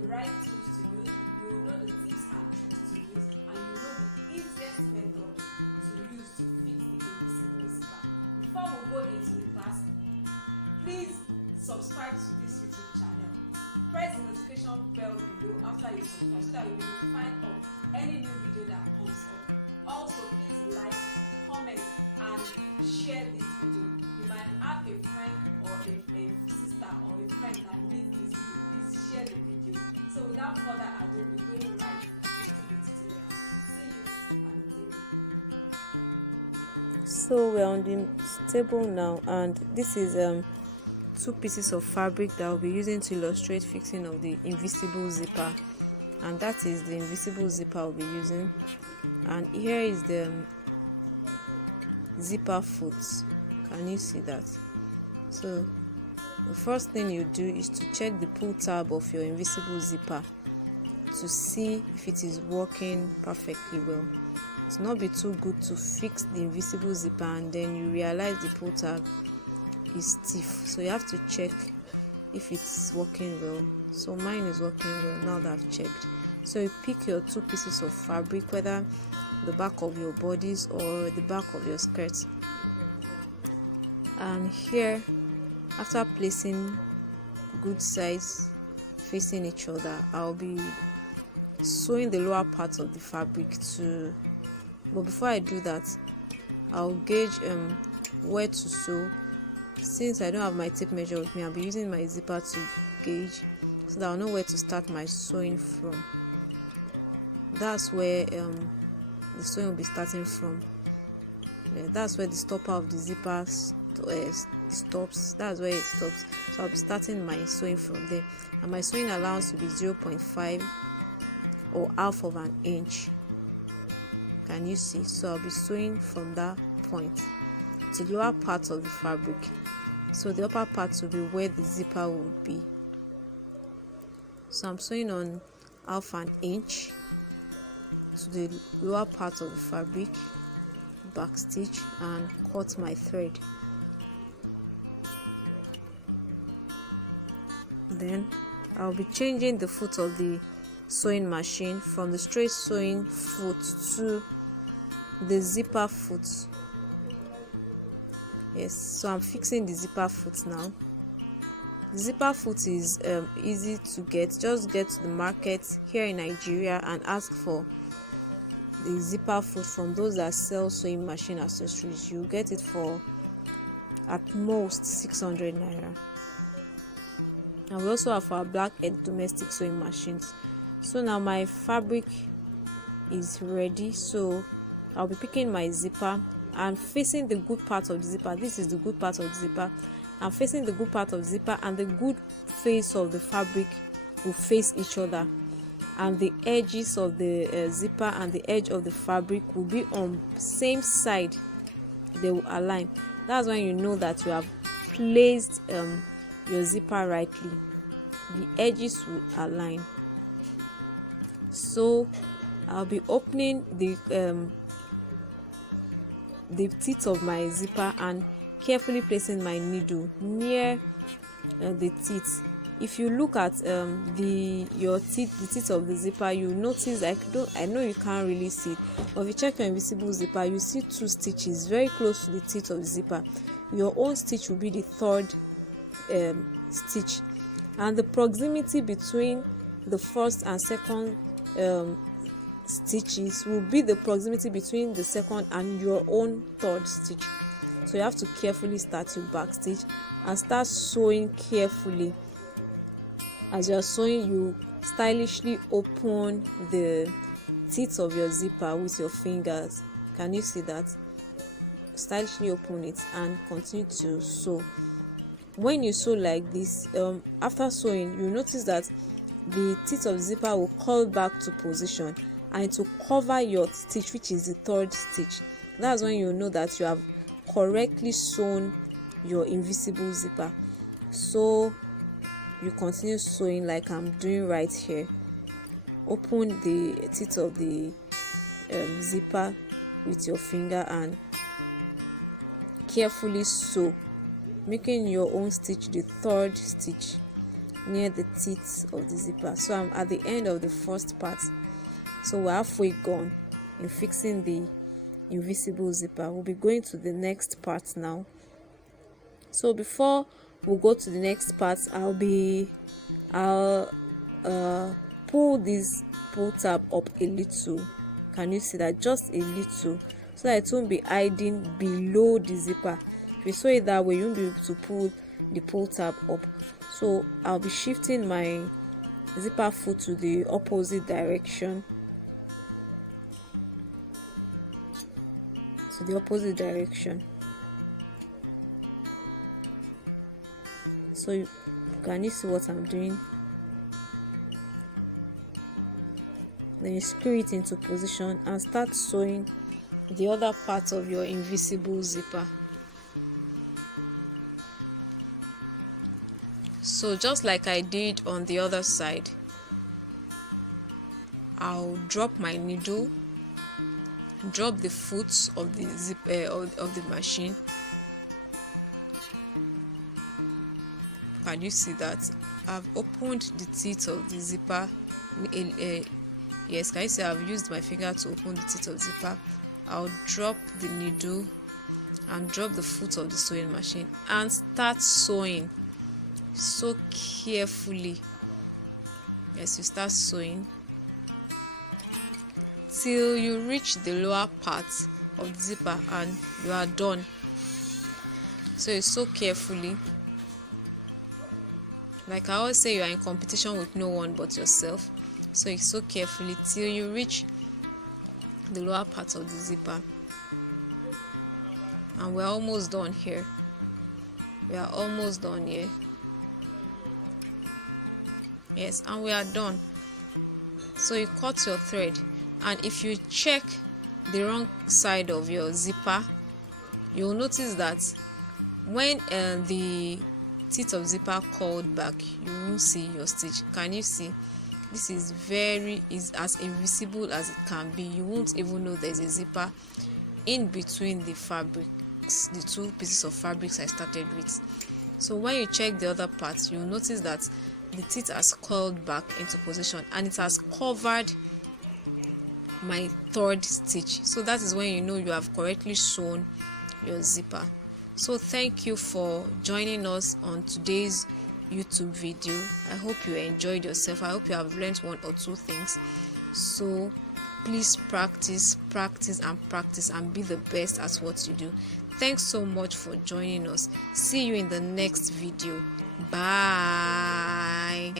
the right tools to use, you will know the tips and tricks to use, and you know the easiest method to use to fix the invisible zipper. Before we go into the class, please subscribe to this YouTube channel. Press the notification bell below after you subscribe so that you will find out any new video that comes up. Also, please like, comment, and share this video. You might have a friend or a sister or a friend that needs this video. Please share the video. So without further ado, we're going right into the tutorial. See you at the table. So we're on the table now, and this is two pieces of fabric that I'll be using to illustrate fixing of the invisible zipper, and that is the invisible zipper I'll be using. And here is the zipper foot. Can you see that? So the first thing you do is to check the pull tab of your invisible zipper to see if it is working perfectly well. It's not be too good to fix the invisible zipper and then you realize the pull tab is stiff, so you have to check if it's working well. So mine is working well now that I've checked. So you pick your two pieces of fabric, whether the back of your bodice or the back of your skirt, and here, after placing good sides facing each other, I'll be sewing the lower part of the fabric to, but before I do that, I'll gauge where to sew. Since I don't have my tape measure with me, I'll be using my zipper to gauge so that I'll know where to start my sewing from. That's where the sewing will be starting from. That's where the stopper of the zipper stops. That's where it stops. So I'll be starting my sewing from there, and my sewing allowance will be 0.5 or half of an inch. Can you see? So I'll be sewing from that point to the lower part of the fabric. So the upper part will be where the zipper will be. So I'm sewing on half an inch to the lower part of the fabric, back stitch, and cut my thread. Then I'll be changing the foot of the sewing machine from the straight sewing foot to the zipper foot. Yes, so I'm fixing the zipper foot now. The zipper foot is easy to get. Just get to the market here in Nigeria and ask for the zipper foot from those that sell sewing machine accessories. You get it for at most 600 naira. And we also have our blackhead domestic sewing machines. So now my fabric is ready, so I'll be picking my zipper and facing the good part of the zipper. This is the good part of the zipper. I'm facing the good part of the zipper, and the good face of the fabric will face each other, and the edges of the zipper and the edge of the fabric will be on same side. They will align. That's when you know that you have placed your zipper rightly. The edges will align. So I'll be opening the teeth of my zipper and carefully placing my needle near the teeth. If you look at the teeth of the zipper, you notice, I know you can't really see it, but if you check your invisible zipper, you see two stitches very close to the teeth of the zipper. Your own stitch will be the third stitch, and the proximity between the first and second stitches will be the proximity between the second and your own third stitch. So you have to carefully start your back stitch and start sewing carefully. As you are sewing, you stylishly open the teeth of your zipper with your fingers. Can you see that? Stylishly open it and continue to sew. When you sew like this, after sewing, you notice that the teeth of the zipper will curl back to position, and it will cover your stitch, which is the third stitch. That's when you know that you have correctly sewn your invisible zipper. So you continue sewing like I'm doing right here. Open the teeth of the zipper with your finger and carefully sew, making your own stitch the third stitch. near the teeth of the zipper. So I'm at the end of the first part, so we're halfway gone in fixing the invisible zipper. We'll be going to the next part now. So before we go to the next part, I'll pull this pull tab up a little. Can you see that? Just a little, so that it won't be hiding below the zipper. If you sew it that way, you won't be able to pull the pull tab up. So I'll be shifting my zipper foot to the opposite direction, so can you see what I'm doing? Then you screw it into position and start sewing the other part of your invisible zipper. So just like I did on the other side, I'll drop my needle, drop the foot of the of the machine. Can you see that? I've opened the teeth of the zipper. Yes, can you see I've used my finger to open the teeth of the zipper? I'll drop the needle and drop the foot of the sewing machine and start sewing. Sew carefully. Yes, you start sewing till you reach the lower part of the zipper and you are done. So you sew carefully. Like I always say, you are in competition with no one but yourself. So you sew carefully till you reach the lower part of the zipper. And we're almost done here. We are almost done here. Yes, and we are done. So you cut your thread, and if you check the wrong side of your zipper, you'll notice that when the teeth of zipper curled back, you won't see your stitch. Can you see? This is as invisible as it can be. You won't even know there's a zipper in between the fabrics, the two pieces of fabrics I started with. So when you check the other parts, you'll notice that the teeth has curled back into position and it has covered my third stitch. So that is when you know you have correctly sewn your zipper. So thank you for joining us on today's YouTube video. I hope you enjoyed yourself. I hope you have learned one or two things. So please practice and be the best at what you do. Thanks so much for joining us. See you in the next video. Bye.